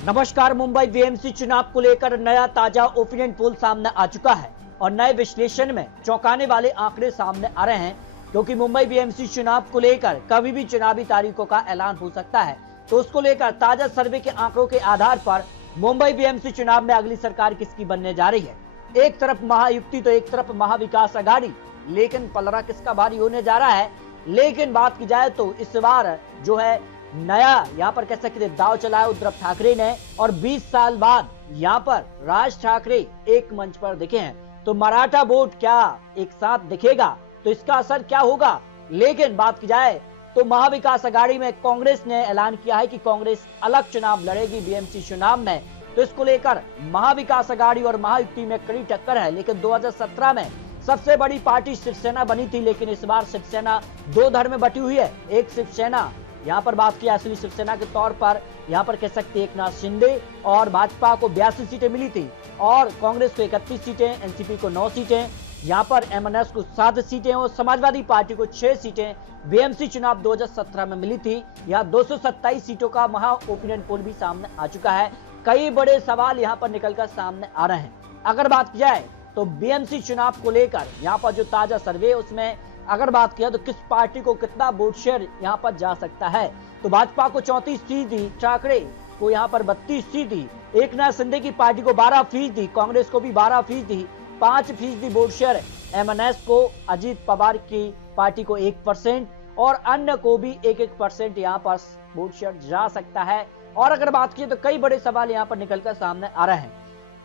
नमस्कार। मुंबई बीएमसी चुनाव को लेकर नया ताजा ओपिनियन पोल सामने आ चुका है और नए विश्लेषण में चौंकाने वाले आंकड़े सामने आ रहे हैं, क्योंकि मुंबई बीएमसी चुनाव को लेकर कभी भी चुनावी तारीखों का ऐलान हो सकता है। तो उसको लेकर ताजा सर्वे के आंकड़ों के आधार पर मुंबई बीएमसी चुनाव में अगली सरकार किसकी बनने जा रही है। एक तरफ महायुक्ति तो एक तरफ महाविकास अघाड़ी, लेकिन पलड़ा किसका भारी होने जा रहा है। लेकिन बात की जाए तो इस बार जो है नया यहाँ पर कह सकते दाव चलाया उद्धव ठाकरे ने, और 20 साल बाद यहाँ पर राज ठाकरे एक मंच पर दिखे हैं। तो मराठा वोट क्या एक साथ दिखेगा, तो इसका असर क्या होगा। लेकिन बात की जाए तो महाविकास अघाड़ी में कांग्रेस ने ऐलान किया है कि कांग्रेस अलग चुनाव लड़ेगी बीएमसी चुनाव में। तो इसको लेकर महाविकास अघाड़ी और महायुति में कड़ी टक्कर है। लेकिन 2017 में सबसे बड़ी पार्टी शिवसेना बनी थी, लेकिन इस बार शिवसेना दो धड़ में बटी हुई है। एक शिवसेना यहाँ पर बात की असली शिवसेना के तौर पर यहाँ पर कह सकते एकनाथ शिंदे और भाजपा को 82 सीटें मिली थी, और कांग्रेस को 31 सीटें, एनसीपी को 9 सीटें, यहाँ पर एमएनएस को 7 सीटें और समाजवादी पार्टी को 6 सीटें बीएमसी चुनाव 2017 में मिली थी। यहाँ 227 सीटों का महा ओपिनियन पोल भी सामने आ चुका है। कई बड़े सवाल यहाँ पर निकलकर सामने आ रहे हैं। अगर बात की जाए तो बीएमसी चुनाव को लेकर यहाँ पर जो ताजा सर्वे, उसमें अगर बात किया तो किस पार्टी को कितना वोट शेयर यहाँ पर जा सकता है, तो भाजपा को 34%, ठाकरे को यहाँ पर 32%, एकनाथ शिंदे की पार्टी को 12%, कांग्रेस को भी 12%, 5% वोट शेयर एमएनएस को, अजीत पवार की पार्टी को 1% और अन्य को भी 1% यहाँ पर वोट शेयर जा सकता है। और अगर बात की तो कई बड़े सवाल यहाँ पर निकलकर सामने आ रहे हैं।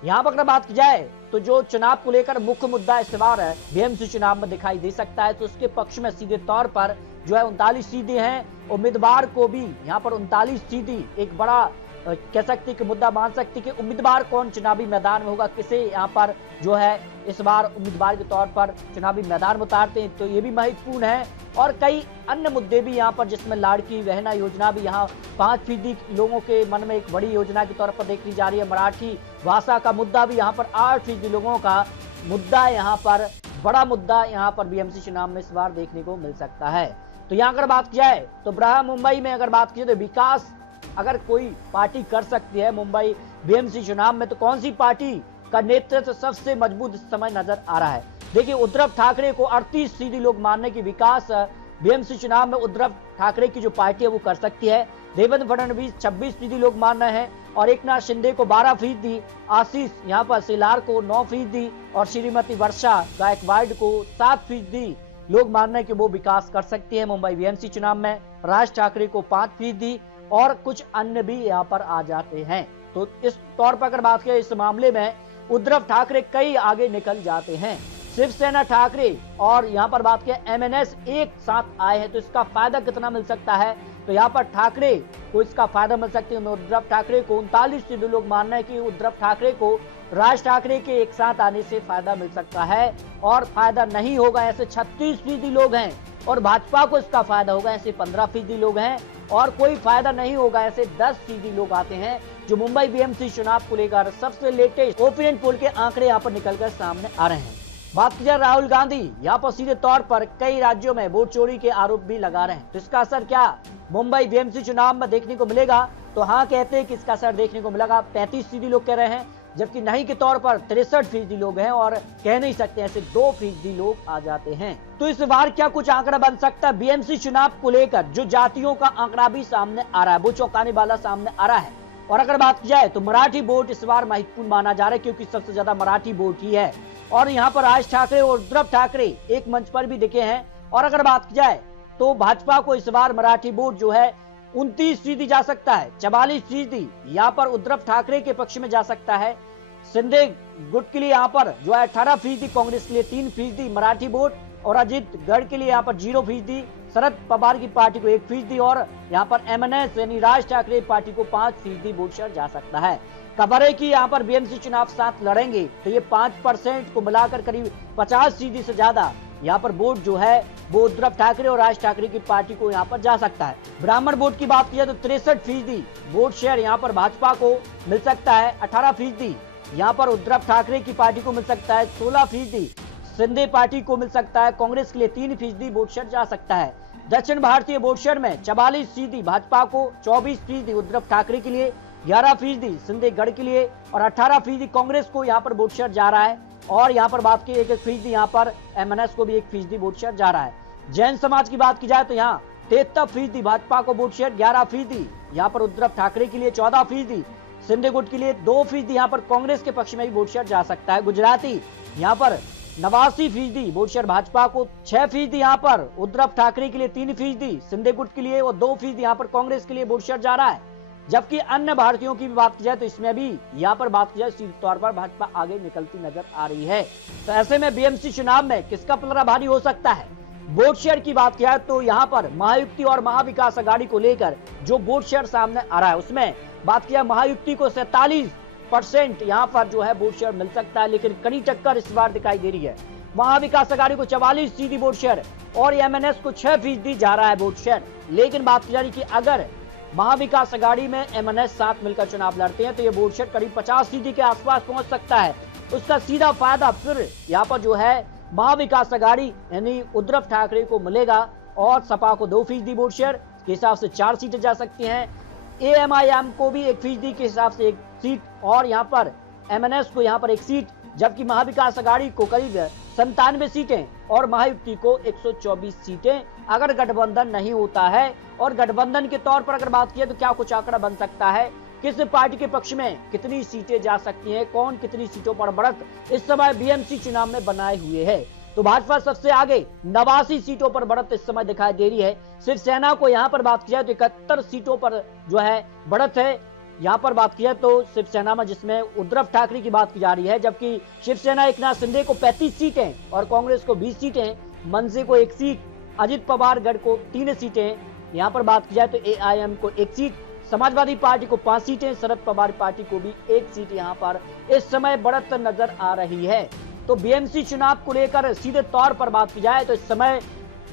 यहाँ पर अगर बात की जाए तो जो चुनाव को लेकर मुख्य मुद्दा इस बार है बीएमसी चुनाव में दिखाई दे सकता है, तो उसके पक्ष में सीधे तौर पर जो है 39 सीटें हैं। उम्मीदवार को भी यहाँ पर 39 सीटें एक बड़ा कह सकती कि मुद्दा मान सकती कि उम्मीदवार कौन चुनावी मैदान में होगा, किसे यहाँ पर जो है इस बार उम्मीदवार के तौर पर चुनावी मैदान में उतारते हैं, तो ये भी महत्वपूर्ण है। और कई अन्य मुद्दे भी यहाँ पर, जिसमें लाड़की बहना योजना भी यहाँ 5% लोगों के मन में एक बड़ी योजना के तौर पर देखी जा रही है। मराठी भाषा का मुद्दा भी यहाँ पर 8% लोगों का मुद्दा, यहाँ पर बड़ा मुद्दा यहाँ पर बीएमसी चुनाव में इस बार देखने को मिल सकता है। तो यहाँ अगर बात की जाए तो मुंबई में अगर बात की जाए तो विकास अगर कोई पार्टी कर सकती है मुंबई बीएमसी चुनाव में, तो कौन सी पार्टी का नेतृत्व सबसे मजबूत इस समय नजर आ रहा है। देखिए, उद्धव ठाकरे को 38% लोग मानने की विकास बीएमसी चुनाव में उद्धव ठाकरे की जो पार्टी है वो कर सकती है। देवेंद्र फडणवीस 26% लोग मान रहे हैं, और एकनाथ शिंदे को 12%, आशीष यहाँ पर सिलार को 9% और श्रीमती वर्षा गायकवाड़ को 7% लोग मान रहे हैं कि वो विकास कर सकती है मुंबई बीएमसी चुनाव में। राज ठाकरे को 5% और कुछ अन्य भी यहाँ पर आ जाते हैं। तो इस तौर पर अगर बात करें इस मामले में उद्धव ठाकरे कई आगे निकल जाते हैं। शिवसेना ठाकरे और यहाँ पर बात किया एमएनएस एक साथ आए हैं, तो इसका फायदा कितना मिल सकता है, तो यहाँ पर ठाकरे को इसका फायदा मिल सकती है। उद्धव ठाकरे को 39% लोग मान रहे हैं कि उद्धव ठाकरे को राज ठाकरे के एक साथ आने से फायदा मिल सकता है, और फायदा नहीं होगा ऐसे 36% लोग हैं, और भाजपा को इसका फायदा होगा ऐसे 15% लोग हैं, और कोई फायदा नहीं होगा ऐसे 10% लोग आते हैं। जो मुंबई बीएमसी चुनाव को लेकर सबसे लेटेस्ट ओपिनियन पोल के आंकड़े यहाँ पर निकलकर सामने आ रहे हैं। बात की जाए राहुल गांधी यहाँ पर सीधे तौर पर कई राज्यों में वोट चोरी के आरोप भी लगा रहे हैं, तो इसका असर क्या मुंबई बीएमसी चुनाव में देखने को मिलेगा, तो हाँ कहते हैं कि इसका असर देखने को मिलेगा। 35% लोग कह रहे हैं, जबकि नहीं के तौर पर 63% लोग हैं, और कह नहीं सकते ऐसे 2% लोग आ जाते हैं। तो इस बार क्या कुछ आंकड़ा बन सकता है बीएमसी चुनाव को लेकर। जो जातियों का आंकड़ा भी सामने आ रहा है वो चौंकाने वाला सामने आ रहा है। और अगर बात की जाए तो मराठी वोट इस बार महत्वपूर्ण माना जा रहा है, क्योंकि सबसे ज्यादा मराठी वोट ही है, और यहाँ पर राज ठाकरे और उद्धव ठाकरे एक मंच पर भी दिखे हैं। और अगर बात की जाए तो भाजपा को इस बार मराठी वोट जो है 29% जा सकता है, 44% यहाँ पर उद्धव ठाकरे के पक्ष में जा सकता है। शिंदे गुट के लिए यहाँ पर जो है 18%, कांग्रेस के लिए 3% मराठी वोट, और अजीत गढ़ के लिए यहाँ पर 0%, शरद पवार की पार्टी को 1% और यहाँ पर एमएनएस यानी राज ठाकरे पार्टी को 5% वोट शेयर जा सकता है। खबर है कि यहाँ पर बीएमसी चुनाव साथ लड़ेंगे, तो ये 5% को मिलाकर करीब 50% से ज्यादा यहाँ पर वोट जो है वो उद्धव ठाकरे और राज ठाकरे की पार्टी को यहाँ पर जा सकता है। ब्राह्मण वोट की बात की जाए तो 63% वोट शेयर यहाँ पर भाजपा को मिल सकता है, 18% यहाँ पर उद्धव ठाकरे की पार्टी को मिल सकता है, 16% शिंदे पार्टी को मिल सकता है, कांग्रेस के लिए 3% वोट शेयर जा सकता है। दक्षिण भारतीय वोट शेयर में 44% भाजपा को, 24% उद्धव ठाकरे के लिए, 11% सिंधेगढ़ के लिए और 18% कांग्रेस को यहाँ पर वोट शेयर जा रहा है। और यहाँ पर बात की 1% यहाँ पर एमएनएस को भी 1% वोट शेयर जा रहा है। जैन समाज की बात की जाए तो यहाँ 73% भाजपा को वोट शेयर, 11% यहाँ पर उद्धव ठाकरे के लिए, 14% सिंधेगुट के लिए, 2% यहाँ पर कांग्रेस के पक्ष में भी वोट शेयर जा सकता है। गुजराती यहाँ पर 89% वोट शेयर भाजपा को, 6% यहाँ पर उद्धव ठाकरे के लिए, 3% सिंधेगुट के लिए और 2% यहाँ पर कांग्रेस के लिए वोट शेयर जा रहा है। जबकि अन्य भारतीयों की भी बात की जाए तो इसमें भी यहाँ पर बात की जाए सीधे तौर पर भाजपा आगे निकलती नजर आ रही है। तो ऐसे में बीएमसी चुनाव में किसका पलड़ा भारी हो सकता है? वोट शेयर की बात किया तो यहाँ पर महायुक्ति और महाविकास अघाड़ी को लेकर जो वोट शेयर सामने आ रहा है उसमें बात किया महायुक्ति को 47% यहाँ पर जो है वोट शेयर मिल सकता है, लेकिन कड़ी टक्कर इस बार दिखाई दे रही है। महाविकास अघाड़ी को 44% वोट शेयर और एमएनएस को 6% जा रहा है वोट शेयर। लेकिन बात की जा रही कि अगर महाविकास अघाड़ी में एमएनएस साथ मिलकर चुनाव लड़ते हैं तो ये वोट शेयर करीब 50% के आसपास पहुंच सकता है। उसका सीधा फायदा फिर यहाँ पर जो है महाविकास अघाड़ी यानी उद्धव ठाकरे को मिलेगा और सपा को 2% वोट शेयर के हिसाब से 4 सीटें जा सकती हैं। एएमआईएम को भी 1% के हिसाब से 1 सीट और यहाँ पर एमएनएस को यहाँ पर 1 सीट, जबकि महाविकास अघाड़ी को करीब 97 सीटें और महायुक्ति को 124 सीटें अगर गठबंधन नहीं होता है। और गठबंधन के तौर पर अगर बात की तो क्या कुछ आंकड़ा बन सकता है, किस पार्टी के पक्ष में कितनी सीटें जा सकती हैं, कौन कितनी सीटों पर बढ़त इस समय बीएमसी चुनाव में बनाए हुए है। तो भाजपा सबसे आगे 89 सीटों पर बढ़त इस समय दिखाई दे रही है। शिवसेना को यहाँ पर बात की जाए तो 71 सीटों पर जो है बढ़त है। यहाँ पर बात की जाए तो शिवसेना में जिसमें उद्धव ठाकरे की बात की जा रही है, जबकि शिवसेना एकनाथ शिंदे को 35 सीटें और कांग्रेस को 20 सीटें, मनसे को 1 सीट, अजित पवार गढ़ को 3 सीटें, यहाँ पर बात की जाए तो एआईएम को 1 सीट, समाजवादी पार्टी को 5 सीटें, शरद पवार पार्टी को भी 1 सीट यहाँ पर इस समय बढ़त नजर आ रही है। तो बीएमसी चुनाव को लेकर सीधे तौर पर बात की जाए तो इस समय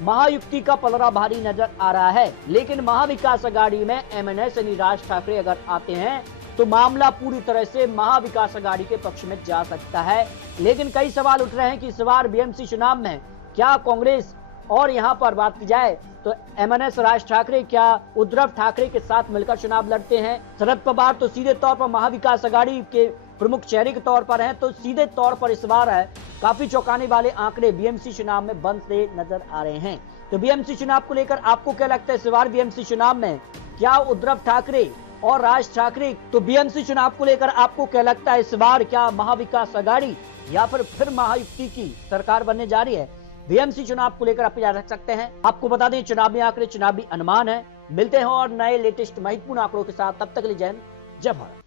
महायुक्ति का पलड़ा भारी नजर आ रहा है। लेकिन महाविकास अघाड़ी में एमएनएस यानी राज ठाकरे अगर आते हैं तो मामला पूरी तरह से महाविकास अघाड़ी के पक्ष में जा सकता है। लेकिन कई सवाल उठ रहे हैं कि इस बार बीएमसी चुनाव में क्या कांग्रेस और यहाँ पर बात की जाए तो एमएनएस राज ठाकरे क्या उद्धव ठाकरे के साथ मिलकर चुनाव लड़ते हैं। शरद पवार तो सीधे तौर पर महाविकास अघाड़ी के प्रमुख चेहरे के तौर पर हैं, तो सीधे तौर पर इस बार है काफी चौंकाने वाले आंकड़े बीएमसी चुनाव में बनते नजर आ रहे हैं। तो बीएमसी चुनाव को लेकर आपको क्या लगता है इस बार बीएमसी चुनाव में क्या उद्धव ठाकरे और राज ठाकरे, तो बीएमसी चुनाव को लेकर आपको क्या लगता है इस बार क्या महाविकास अघाड़ी या फिर महायुक्ति की सरकार बनने जा रही है? बीएमसी चुनाव को लेकर आप याद रख सकते हैं। आपको बता दें चुनावी आंकड़े चुनावी अनुमान है। मिलते हैं और नए लेटेस्ट महत्वपूर्ण आंकड़ों के साथ, तब तक के लिए जय हिंद, जय भारत।